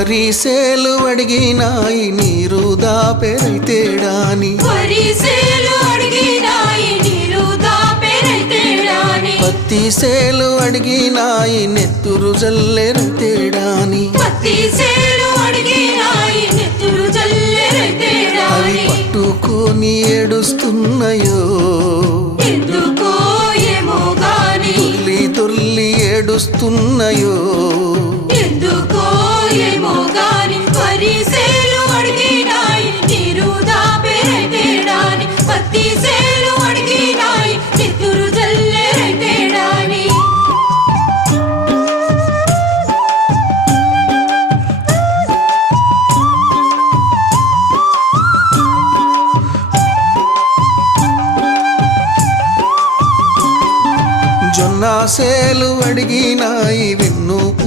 వరిసేలు అడిగినాయి నీరు దాపెరైతేడాని పత్తి సేలు అడిగినాయి నెత్తురు జల్లెరైతేడాని అవి పట్టుకొని ఏడుస్తున్నాయో తుల్లి తుల్లి ఏడుస్తున్నాయో జొన్న సేలు అడిగినాయి వెన్ను